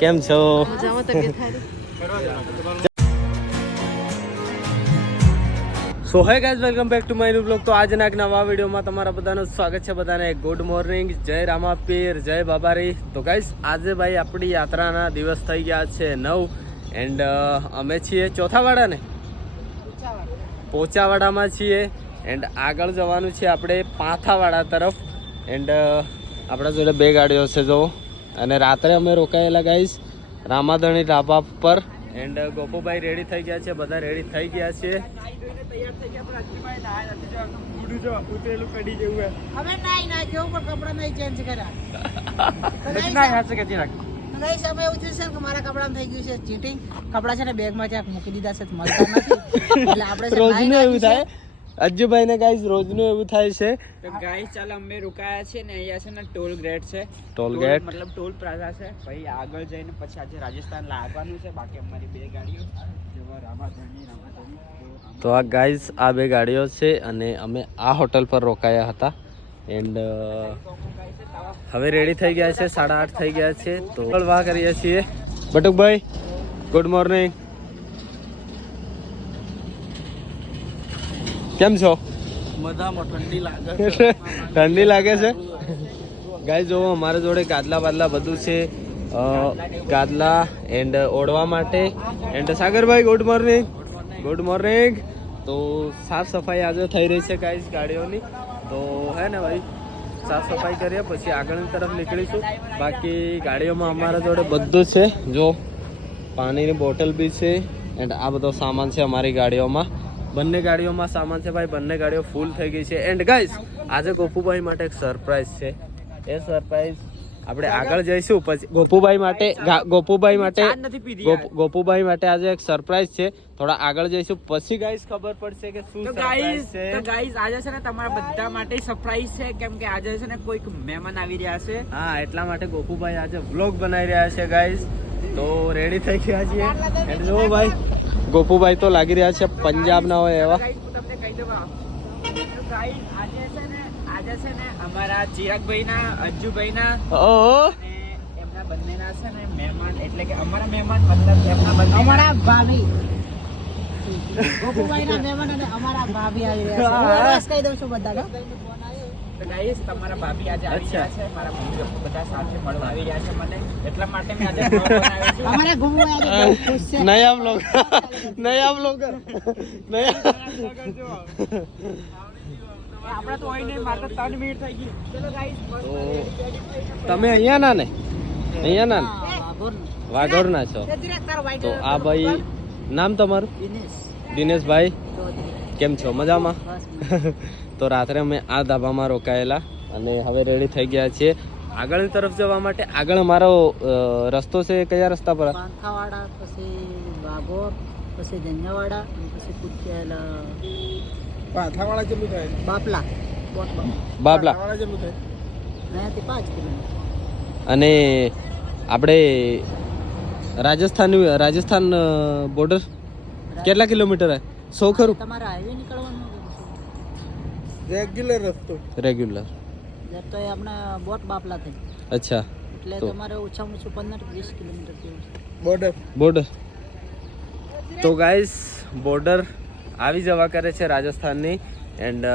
કેમ છો? So hey guys welcome back to my new blog તો આજના એક નવા વિડીયોમાં તમારા બધાનું સ્વાગત છે બધાને. ગુડ મોર્નિંગ જય રામાપીર જય બાબારી. તો ગાઈઝ આજે ભાઈ આપણી યાત્રાના દિવસ થઈ ગયા છે નવ. એન્ડ અમે છીએ ચોથાવાડાને? ને પોચાવાડામાં છીએ. એન્ડ આગળ જવાનું છે આપણે પાંથાવાડા તરફ. એન્ડ આપણા જોડે બે ગાડીઓ છે જો અને રાત્રે અમે રોકાયેલા ગાઈશ રામાદણી ઢાબા પર. એન્ડ ગોપુભાઈ રેડી થઈ ગયા છે બધા રેડી થઈ ગયા છે. કપડા નહીં ચેન્જ કર્યા. ગાઈસ અમે એવું થયું છે કે મારા કપડામાં થઈ ગયું છે ચીટિંગ કપડા છે ને બેગમાં ક્યાંક મૂકી દીધા છે મળતા નથી. એટલે આપણે છે એવું થાય. અજ્જુભાઈ ને ગાઈસ રોજનું એવું થાય છે. તો ગાઈસ ચાલ અમે રોકાયા છે ને અહીંયા છે ને ટોલ ગેટ છે. Toll gate? મતલબ ટોલ પ્લાઝા છે. પછી આગળ જઈને પછી આજે રાજસ્થાન લાવવાનું છે. બાકી અમારી બે ગાડીઓ. તો આ ગાઈસ આ બે ગાડીઓ છે અને અમે આ હોટલ પર રોકાયા હતા. એન્ડ હવે રેડી થઈ ગયા છે. સાડા આઠ થઈ ગયા છે. તો વાહ કરીએ છીએ. બટુકભાઈ ગુડ મોર્નિંગ કેમ છો? ઠંડી લાગે ઠંડી લાગે છે? ગાય જોવો અમારા જોડે ગાદલા બાદલા બધું છે. ગાદલા એન્ડ ઓઢવા માટે. એન્ડ સાગરભાઈ ગુડ મોર્નિંગ ગુડ મોર્નિંગ તો સાફ સફાઈ આજે થઈ રહી છે ગાઈસ ગાડીઓની. તો હે ને ભાઈ સાફ સફાઈ કરીએ પછી આગળની તરફ નીકળીશું. બાકી ગાડીઓમાં અમારા જોડે બધું છે. જો પાણીની બોટલ બી છે. એન્ડ આ બધો સામાન છે અમારી ગાડીઓમાં. બંને ગાડીઓમાં સામાન છે ભાઈ બંને ગાડીઓ ફૂલ થઈ ગઈ છે. એન્ડ ગાઈઝ આજે ગોપુભાઈ માટે એક સરપ્રાઈઝ છે. એ સરપ્રાઈઝ આપણે આગળ જઈશું પછી ગોપુભાઈ માટે ગોપુભાઈ માટે ચા નથી પીધી ગોપુભાઈ માટે આજે એક સરપ્રાઈઝ છે. થોડા આગળ જઈશું. પછી ગાઈઝ ખબર પડશે કે શું સરપ્રાઈઝ છે. તો ગાઈઝ આજે છે ને તમારા બધા માટે સરપ્રાઈઝ છે કેમ કે આજે છે ને કોઈક મહેમાન આવી રહ્યા છે. હા એટલા માટે ગોપુભાઈ આજે વ્લોગ બનાવી રહ્યા છે ગાઈસ તો રેડી થઈ ગયા છીએ. એન્ડ જો ભાઈ. ગોપુભાઈ તો લાગી રહ્યા છે પંજાબના હોય એવા. તમને કહી દઉં આજે છે ને આજે છે ને અમારા ચિરાગભાઈના અજ્જુભાઈના ઓહો. એમના બંનેના છે ને મહેમાન એટલે કે અમારા મહેમાન મતલબ એમના બંને અમારા ભાભી. ગોપુભાઈના મહેમાન અને અમારા ભાભી આવી રહ્યા છે. હું કહી દઉં છું બધાને. તો ગાઈસ તમારા ભાભી આજે આવી અચ્છા. છે. મારા મમ્મી પપ્પા બધા સાથે મળવા આવી રહ્યા છે મને. એટલા માટે મેં આજે vlog બનાવ્યો છે. અમારા ગોપુભાઈ આજે ખુશ છે. નયા બ્લોગ નયા બ્લોગર આપણે તો હોય નહીં મારે મિનિટ થઈ ગઈ. ચલો ગાઈસ તમે અહીંયા ના ને? અહીંયા ના ને? વાઘોર. વાઘોરના છો. તે આ ભાઈ નામ તમારું? દિનેશભાઈ? કેમ છો? મજામાં? તો રાત્રે અમે આ ધાબામાં રોકાયેલા અને હવે રેડી થઈ ગયા છીએ. આગળની તરફ જવા માટે આગળ અમારો રસ્તો છે કયા રસ્તા પર? પછી વાઘોર પછી જંજાવાડા અને પછી કુચેલા પાથાવાળા જેટલું થાય? બાપલા. બાપલા. બાબલા થાય? અહીંયાથી પાંચ કિલોમીટર. અને આપણે રાજસ્થાન રાજસ્થાન બોર્ડર કેટલા કિલોમીટર હે? સો ખરું? તમારે હાઈવે નીકળવાનું રેગ્યુલર રસ્તો રેગ્યુલર તો એ આપણે બોટ બાપલા થઈ. અચ્છા. એટલે તમારે ઓછામાં ઓછું પંદર વીસ કિલોમીટર જેવું બોર્ડર બોર્ડર તો ગાઈસ બોર્ડર આવી જવા કરે છે રાજસ્થાનની. એન્ડ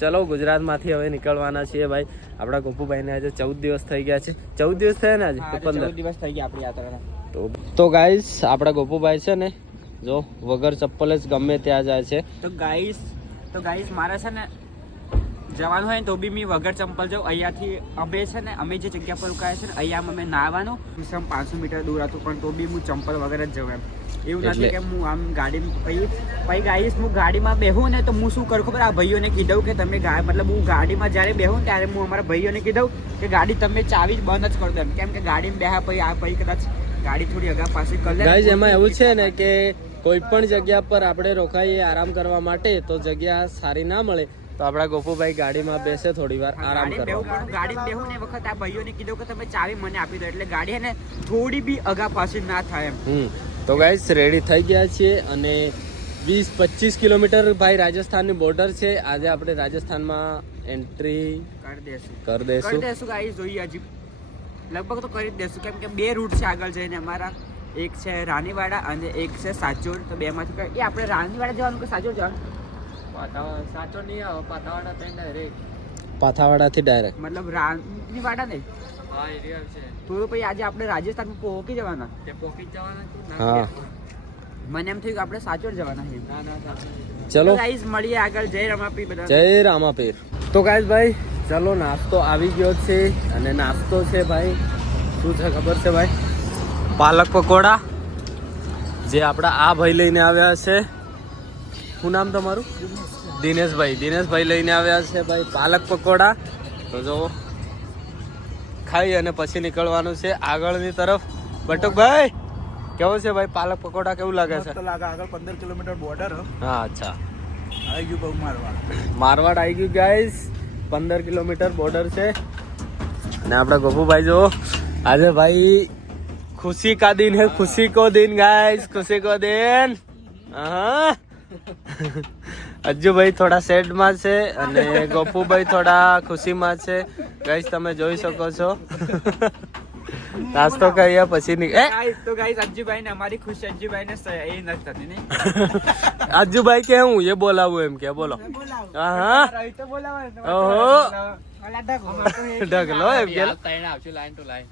ચલો ગુજરાતમાંથી હવે નીકળવાના છીએ ભાઈ. આપણા ગોપુભાઈને આજે ચૌદ દિવસ થઈ ગયા છે. ચૌદ દિવસ થયા ને આજે? પંદર. દિવસ થઈ ગયા આપણી યાત્રાના. તો તો ગાઈસ આપણા ગોપુભાઈ છે ને જો વગર ચપ્પલ જ ગમે ત્યાં જાય છે. તો ગાઈસ તો ગાઈઝ મારે છે ને જવાનું હોય ને તો બી મેં વગર ચંપલ જાઉં. અહીંયાથી અમે છે ને અમે જે જગ્યા પર રોકાયા છે ને અહીંયા અમે નાહવાનું. સમ પાંચસો મીટર દૂર હતું પણ તો બી હું ચંપલ વગર જ જાઉં એમ. એવું નથી કે હું આમ ગાડી પછી પછી ગાઈસ હું ગાડીમાં બેહું ને તો હું શું કરું ખબર? આ ભાઈઓને કીધું કે તમે મતલબ હું ગાડીમાં જ્યારે બેહું ત્યારે હું અમારા ભાઈઓને કીધું કે ગાડી તમે ચાવી જ બંધ જ કરી દો એમ. કેમ કે ગાડીમાં બેહા પછી આ પછી કદાચ ગાડી થોડી અગા પાછી કરી એમાં એવું છે ને કે કોઈ પણ જગ્યા પર આપણે રોકાઈએ આરામ કરવા માટે તો જગ્યા સારી ના મળે તો આપણા ગોપુભાઈ ગાડીમાં બેસે થોડી વાર આરામ કરવા. ગાડી બેહું ને વખત આ ભાઈઓને કીધું કે તમે ચાવી મને આપી દો એટલે ગાડી એને થોડી બી અગા પાછી ના થાય એમ. તો ગાઈસ રેડી થઈ ગયા છીએ અને વીસ પચીસ કિલોમીટર ભાઈ રાજસ્થાનની બોર્ડર છે. આજે આપણે રાજસ્થાનમાં એન્ટ્રી કરી દેશું. કરી કરી દેશું ગાઈ જોઈએ હજી. લગભગ તો કરી જ દેશું કેમ કે બે રૂટ છે આગળ જઈને અમારા. એક છે રાનીવાડા અને એક છે સાચોર. તો બે માંથી કઈ- એ આપણે રાનીવાડા જવાનું કે સાચોર જવાનું? સાચો નહીં આવે પાથાવાડા થઈને ડાયરેક્ટ પાથાવાડાથી ડાયરેક્ટ મતલબ રાનીવાડા નહીં? હા એરિયા છે. તો તો પછી આજે આપણે રાજસ્થાન પહોંચી જવાના. તે પોકી જવાના હા. મને એમ થયું કે આપણે સાચોર જવાના છે. ચલો. ગાઈઝ મળીએ આગળ. જય રમાપી બધા જય રામાપીર. તો ગાઈઝ ભાઈ ચલો નાસ્તો આવી ગયો છે અને નાસ્તો છે ભાઈ. શું છે ખબર છે ભાઈ? પાલક પકોડા જે આપણા આ ભાઈ લઈને આવ્યા છે. શું નામ તમારું? દિનેશભાઈ. દિનેશભાઈ લઈને આવ્યા છે ભાઈ પાલક પકોડા. તો જો ખાઈ અને પછી નીકળવાનું છે આગળની તરફ. બટુકભાઈ કેવો છે ભાઈ પાલક પકોડા? કેવું લાગે છે? આગળ પંદર કિલોમીટર બોર્ડર હા. અચ્છા. આવી ગયું બહુ મારવાડ. મારવાડ આવી ગયું ગાઈસ પંદર કિલોમીટર બોર્ડર છે. અને આપણા ગોપુભાઈ જો આજે ભાઈ ખુશી का દિન હે ખુશી કો દિન गाइस ખુશી કો દિન હા અજ્જુભાઈ થોડા સેડમાં છે અને ગોપુભાઈ થોડા ખુશીમાં છે ગાઈસ તમે જોઈ શકો છો. નાસ્તો કરીએ પછી ની તો ગાઈસ અજ્જુભાઈ ને અમારી ખુશી અજ્જુભાઈ ને એ નથી થતી નહીં અજ્જુભાઈ કે હું? એ બોલાવું એમ કે બોલો. હા હા તો ઓહો. ઢગલો. એમ કે? લાઈન ટુ લાઈન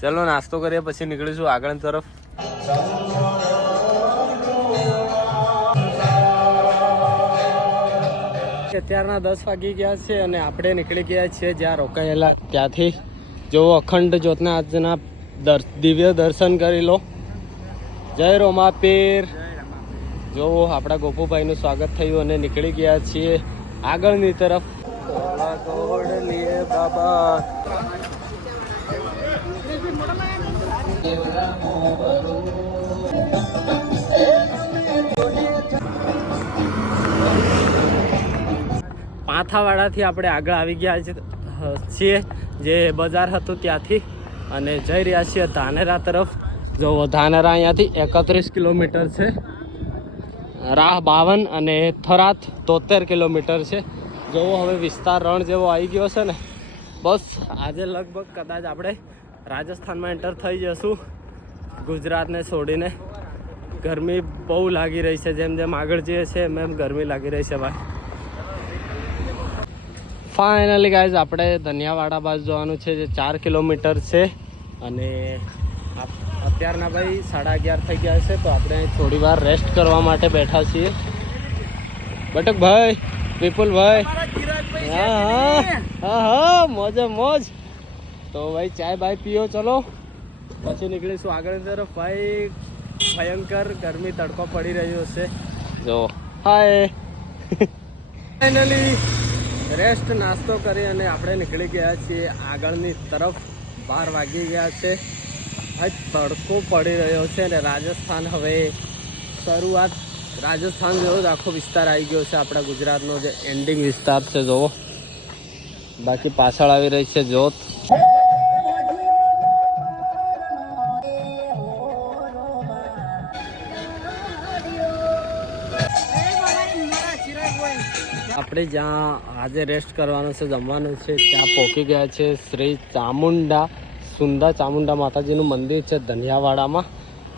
ચલો, નાસ્તો કરીએ, પછી નીકળીશું આગળ તરફ. અત્યારના દસ વાગી ગયા છે અને આપણે નીકળી ગયા છીએ જ્યાં રોકાયેલા ત્યાંથી. જો અખંડ જ્યોતના આજના દિવ્ય દર્શન કરી લો. જય રોમાપીર. જો આપણા ગોપુભાઈનું સ્વાગત થયું અને નીકળી ગયા છીએ આગળની તરફ. બાબા પાથાવાડાથી આપણે આગળ આવી ગયા છીએ, જે બજાર હતું ત્યાંથી. અને જઈ રહ્યા છીએ ધાનેરા તરફ. જો ધાનેરા અહીંયાથી એકત્રીસ કિલોમીટર છે. રાહ બાવન અને થરાત તોતેર કિલોમીટર છે. જોવો, હવે વિસ્તાર રણ જેવો આવી ગયો છે ને. બસ, આજે લગભગ કદાચ આપણે રાજસ્થાનમાં એન્ટર થઈ જશું. ગુજરાતને છોડીને. ગરમી બહુ લાગી રહી છે, જેમ જેમ આગળ જઈએ છીએ, એમ એમ ગરમી લાગી રહી છે ભાઈ. ફાઇનલી ગાઈઝ આપણે ધનિયાવાડા બાજુ જવાનું છે, જે ચાર કિલોમીટર છે. અને અત્યારના ભાઈ સાડા અગિયાર થઈ ગયા છે, તો આપણે થોડી વાર રેસ્ટ કરવા માટે બેઠા છીએ. બટકભાઈ વિપુલભાઈ હા હા. હા હા મોજે મોજ. તો ભાઈ ચાય બાય પીઓ ચલો. પછી નીકળીશું આગળ તરફ. ભાઈ ભયંકર ગરમી તડકો પડી રહ્યો છે. જો હાય. ફાઇનલી રેસ્ટ નાસ્તો કરી અને આપણે નીકળી ગયા છીએ આગળની તરફ. બાર વાગી ગયા છે. ભાઈ તડકો પડી રહ્યો છે અને રાજસ્થાન હવે શરૂઆત રાજસ્થાન જેવો જ આખો વિસ્તાર આવી ગયો છે. આપણા ગુજરાતનો જે એન્ડિંગ વિસ્તાર છે, જોવો. બાકી પાછળ આવી રહી છે જોત આપણે જ્યાં આજે રેસ્ટ કરવાનું છે, જમવાનું છે, ત્યાં પહોંચી ગયા છે શ્રી ચામુંડા સુંદા ચામુંડા માતાજીનું મંદિર છે ધનિયાવાડામાં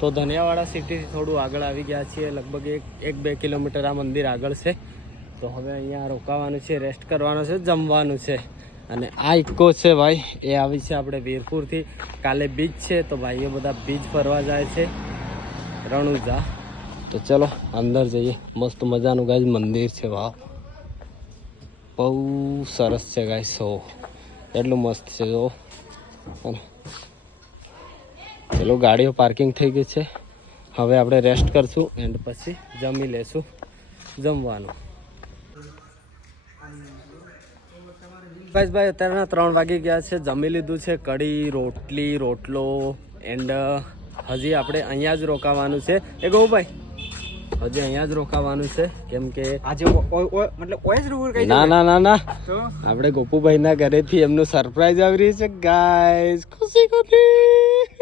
તો ધનિયાવાડા સિટીથી થોડું આગળ આવી ગયા છીએ. લગભગ એક એક બે કિલોમીટર આ મંદિર આગળ છે. તો હવે અહીંયા રોકાવાનું છે રેસ્ટ કરવાનું છે, જમવાનું છે. અને આ ઇક્કો છે ભાઈ, એ આવી છે આપણે વીરપુરથી. કાલે બીચ છે, તો ભાઈઓ બધા બીચ ફરવા જાય છે. રણુજા. તો ચલો, અંદર જઈએ. મસ્ત મજાનું ગાય મંદિર છે, વાહ. બહુ સરસ છે ગાય સો એટલું મસ્ત છે જો ચલો ગાડીઓ પાર્કિંગ થઈ ગઈ છે. હવે આપણે રેસ્ટ કરશું એન્ડ પછી જમી લેશું જમવાનું. ભાઈ ભાઈ અત્યારના ત્રણ વાગી ગયા છે. જમી લીધું છે કઢી રોટલી રોટલો એન્ડ હજી આપણે અહીંયા જ રોકાવાનું છે. એ ગૌ ભાઈ હજી અહીંયા જ રોકાવાનું છે કેમ કે આજે મતલબ ઓય જ ના ના ના ના. આપણે ગોપુભાઈના ઘરેથી એમનું સરપ્રાઈઝ આવી રહ્યું છે. ગાઈસ ખુશી ખુશી.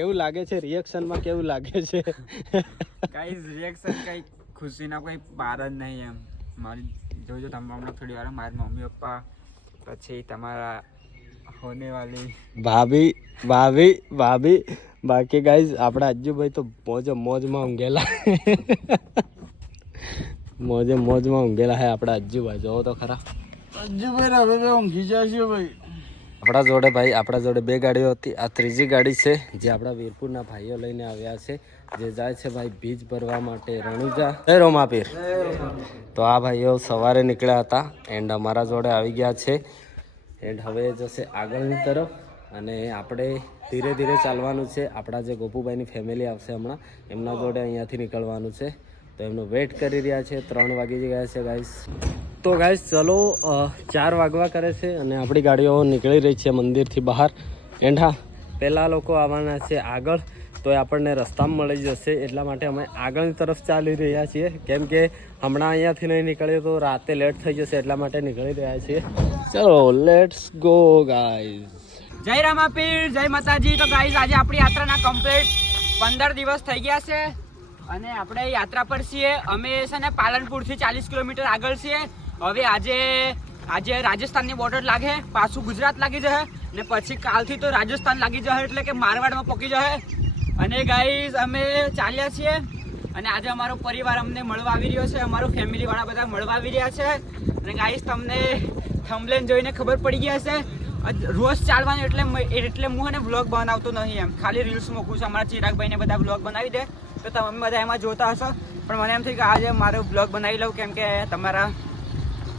કેવું લાગે છે? રિએક્શનમાં કેવું લાગે છે? ગાઈઝ રિએક્શન કઈ ખુશીના કોઈ પાર જ નહીં એમ. મારી જોજો તમે હમણાં થોડી વાર મારી મમ્મી પપ્પા પછી તમારા હોને વાલી ભાભી ભાભી ભાભી. બાકી ગાઈઝ આપણા અજ્જુભાઈ તો મોજે મોજમાં ઊંઘેલા. મોજે મોજમાં ઊંઘેલા હે આપણા અજ્જુભાઈ. જોવો તો ખરા. અજ્જુભાઈ હવે તો ઊંઘી જશે ભાઈ. આપણા જોડે ભાઈ, આપણા જોડે બે ગાડીઓ હતી. આ ત્રીજી ગાડી છે, જે આપણા વીરપુરના ભાઈઓ લઈને આવ્યા છે, જે જાય છે ભાઈ બીજ ભરવા માટે રણુજા. જય રોમાપીર. તો આ ભાઈઓ સવારે નીકળ્યા હતા એન્ડ અમારા જોડે આવી ગયા છે. એન્ડ હવે જશે આગળની તરફ અને આપણે ધીરે ધીરે ચાલવાનું છે. આપણા જે ગોપુભાઈની ફેમિલી આવશે હમણાં, એમના જોડે અહીંયાથી નીકળવાનું છે. તો એમનો વેઇટ કરી રહ્યા છે. ત્રણ વાગી ગયા છે ગાઈસ તો ગાઈસ ચલો ચાર વાગવા કરે છે અને આપણી ગાડીઓ નીકળી રહી છે મંદિરથી બહાર. એન્ડ હા, પહેલાં લોકો આવવાના છે આગળ, તો એ આપણને રસ્તામાં મળી જશે. એટલા માટે અમે આગળની તરફ ચાલી રહ્યા છીએ. કેમ કે હમણાં અહીંયાથી નહીં નીકળીએ તો રાતે લેટ થઈ જશે, એટલા માટે નીકળી રહ્યા છીએ. ચલો લેટ્સ ગો ગાઈઝ જય રામાપીર, જય માતાજી. તો ગાઈઝ આજે આપણી યાત્રાના કમ્પ્લીટ પંદર દિવસ થઈ ગયા છે. અને આપણે યાત્રા પર છીએ. અમે છે ને પાલનપુરથી ચાલીસ કિલોમીટર આગળ છીએ. હવે આજે આજે રાજસ્થાનની બોર્ડર લાગે, પાછું ગુજરાત લાગી જશે, ને પછી કાલથી તો રાજસ્થાન લાગી જશે, એટલે કે મારવાડમાં પહોંચી જશે. અને ગાઈઝ અમે ચાલ્યા છીએ, અને આજે અમારો પરિવાર અમને મળવા આવી રહ્યો છે, અમારો ફેમિલીવાળા બધા મળવા આવી રહ્યા છે. અને ગાઈઝ તમને થંબલેન જોઈને ખબર પડી ગયા છે રોજ ચાલવાનું એટલે એટલે હું એને વ્લોગ બનાવતો નહીં એમ. ખાલી રીલ્સ મૂકું છું, અમારા ચિરાગભાઈને બધા વ્લોગ બનાવી દે, તો તમે બધા એમાં જોતા હશો. પણ મને એમ થયું કે આજે મારો બ્લોગ બનાવી લઉં, કેમ કે તમારા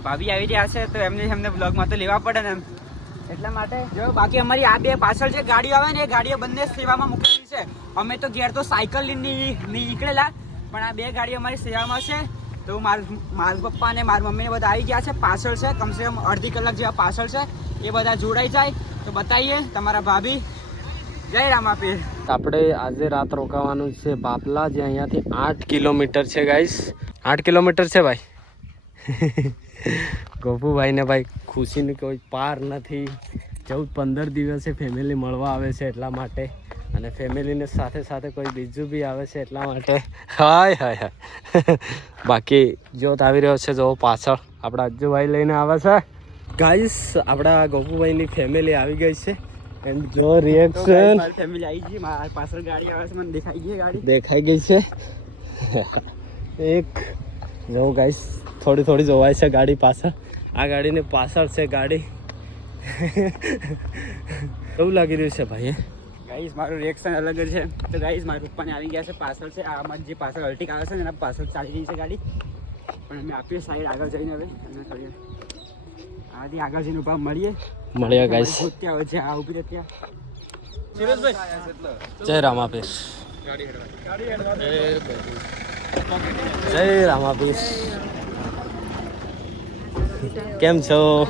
ભાભી આવી રહ્યા છે, તો એમને એમને બ્લોગમાં તો લેવા પડે ને એમ. એટલા માટે જો, બાકી અમારી આ બે પાછળ જે ગાડીઓ આવે ને, એ ગાડીઓ બંને સેવામાં મૂકેલી છે. અમે તો ઘેર તો સાયકલ નીકળેલા, પણ આ બે ગાડીઓ અમારી સેવામાં છે. તો મારા મારા પપ્પા અને મારા મમ્મી બધા આવી ગયા છે, પાછળ છે. કમસે કમ અડધી કલાક જેવા પાછળ છે. એ બધા જોડાઈ જાય. તો બતાવીએ તમારા ભાભી. જય રામાપીર. આપણે આજે રાત રોકાવાનું છે બાપલા, જે અહીંયાથી આઠ કિલોમીટર છે ગાઈસ આઠ કિલોમીટર છે, ભાઈ. ગોપુભાઈને ભાઈ ખુશીની કોઈ પાર નથી. ચૌદ પંદર દિવસે ફેમિલી મળવા આવે છે એટલા માટે. અને ફેમિલીને સાથે સાથે કોઈ બીજું બી આવે છે એટલા માટે. હાય હાય હાય. બાકી જોત આવી રહ્યો છે જો પાછળ. આપણા અજ્જુભાઈ લઈને આવે છે. ગાઈસ આપણા ગોપુભાઈની ફેમિલી આવી ગઈ છે. એન્ડ જો રિએક્શન ફેમિલી આવી ગઈ. મારા પાછળ ગાડી આવે છે મને દેખાઈ ગઈ ગાડી. દેખાઈ ગઈ છે. એક જો ગાઈસ થોડી થોડી જોવાય છે ગાડી પાછળ. આ ગાડીની પાછળ છે ગાડી. એવું લાગી રહ્યું છે ભાઈ ગાઈસ મારું રિએક્શન અલગ જ છે. તો ગાઈસ મારા પપ્પાને આવી ગયા છે પાછળ છે. આમાં જે પાછળ અલ્ટિક આવે છે ને એના પાછળ ચાલી રહી છે ગાડી. પણ અમે આપીએ સાઈડ આગળ જઈને હવે. અને થોડી આથી આગળ જઈને ઊભા મળીએ. મળ્યા ગાઈસ ત્યાં હોય છે આ ઊભી રહે ત્યાં જય રામાપીર. જય રામાપીર. કેમ છો?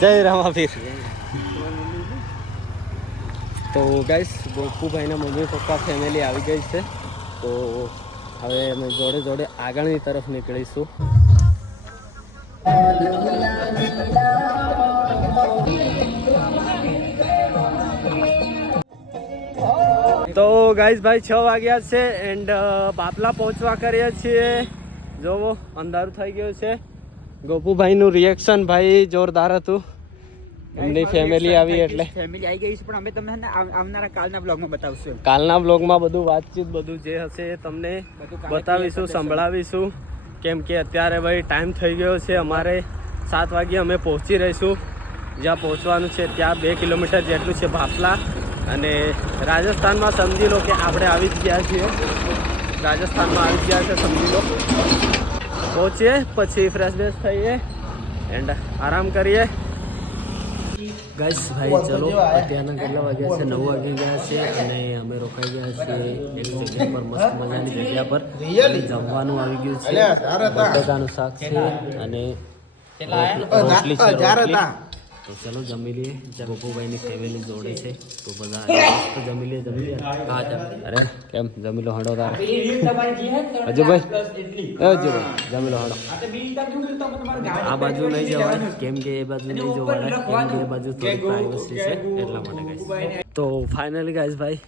જય રામાપીર. તો ગાઈસ ગોપુભાઈના મમ્મી પપ્પા ફેમિલી આવી ગઈ છે. તો હવે અમે જોડે જોડે આગળની તરફ નીકળીશું. તો ગાઈઝ ભાઈ છ વાગ્યા છે એન્ડ બાપલા પહોંચવા કરીએ છીએ. જોવો અંધારું થઈ ગયું છે. ગોપુભાઈનું રિએક્શન ભાઈ જોરદાર હતું. એમની ફેમિલી આવી એટલે. ફેમિલી આવી ગઈ છે પણ અમે તમને આવનારા કાલના બ્લોગમાં બતાવશું કાલના બ્લોગમાં બધું વાતચીત બધું જે હશે એ તમને બતાવીશું સંભળાવીશું. કેમ કે અત્યારે ભાઈ ટાઈમ થઈ ગયો છે અમારે સાત વાગ્યે અમે પહોંચી રહીશું. જ્યાં પહોંચવાનું છે ત્યાં બે કિલોમીટર જેટલું છે ભાપલા. અને રાજસ્થાનમાં સમજી લો કે આપણે આવી જ ગયા છીએ. રાજસ્થાનમાં આવી ગયા છે સમજી લો. પહોંચીએ પછી ફ્રેશ બેશ થઈએ એન્ડ આરામ કરીએ. ગાઈસ ભાઈ ચલો અત્યારના કેટલા વાગ્યા છે? નવ વાગી ગયા છે અને અમે રોકાઈ ગયા છીએ એક જગ્યા પર મસ્ત મજાની જગ્યા પર. જમવાનું આવી ગયું છે. બટાકાનું શાક છે અને રોટલી છે. તો ચલો જમી લઈએ. ગોપુભાઈની ફેમિલી જોડે છે તો બધા જમી લઈએ જમી લઈએ હા જમ- અરે કેમ? જમી લો હડો તારે. અજુભાઈ અજુભાઈ જમી લો હડો. આ બાજુ નહીં જવાય. કેમ કે એ બાજુ નહીં જવાય. કેમ કે એ બાજુ થોડી પ્રાઇવસી છે એટલા માટે. તો ફાઇનલી ગાઈસ ભાઈ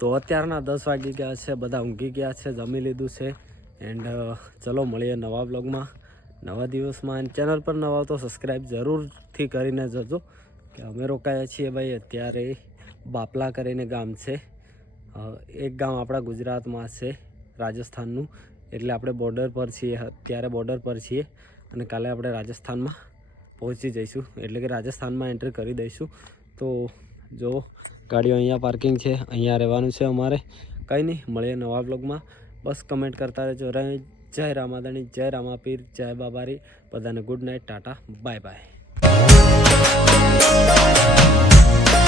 તો અત્યારના દસ વાગી ગયા છે બધા ઊંઘી ગયા છે જમી લીધું છે. એન્ડ ચલો મળીએ નવા બ્લોગમાં નવા દિવસમાં ચેનલ પર નવા તો સબસ્ક્રાઈબ જરૂરથી કરીને જજો. કે અમે રોકાયા છીએ ભાઈ, અત્યારે બાપલા કરીને ગામ છે. એક ગામ આપણા ગુજરાતમાં છે, રાજસ્થાનનું. એટલે આપણે બોર્ડર પર છીએ, અત્યારે બોર્ડર પર છીએ અને કાલે આપણે રાજસ્થાનમાં પહોંચી જઈશું. એટલે કે રાજસ્થાનમાં એન્ટ્રી કરી દઈશું. તો જો, ગાડીઓ અહીંયા પાર્કિંગ છે, અહીંયા રહેવાનું છે અમારે. કંઈ નહીં, મળીએ નવા બ્લોગમાં બસ કમેન્ટ કરતા રહેજો. રે જય રામાદાણી જય રામાપીર જય બાબારી. બધાને good night tata bye bye